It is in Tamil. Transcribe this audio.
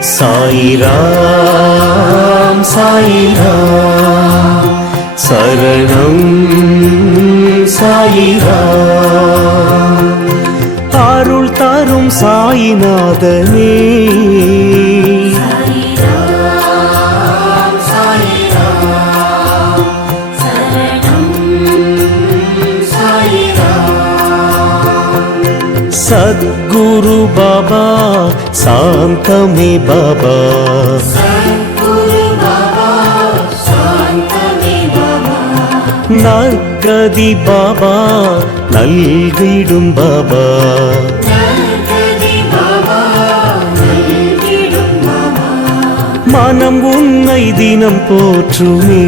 சாயிராம் சாயிராம் சரணம் சாயிராம் அருள் தரும் சாயிநாதனே सद्गुरु बाबा शांतमे बाबा नल्गदि बाबा नल्गिडुम बाबा मनम उन्नै दिनम पोற்றுமே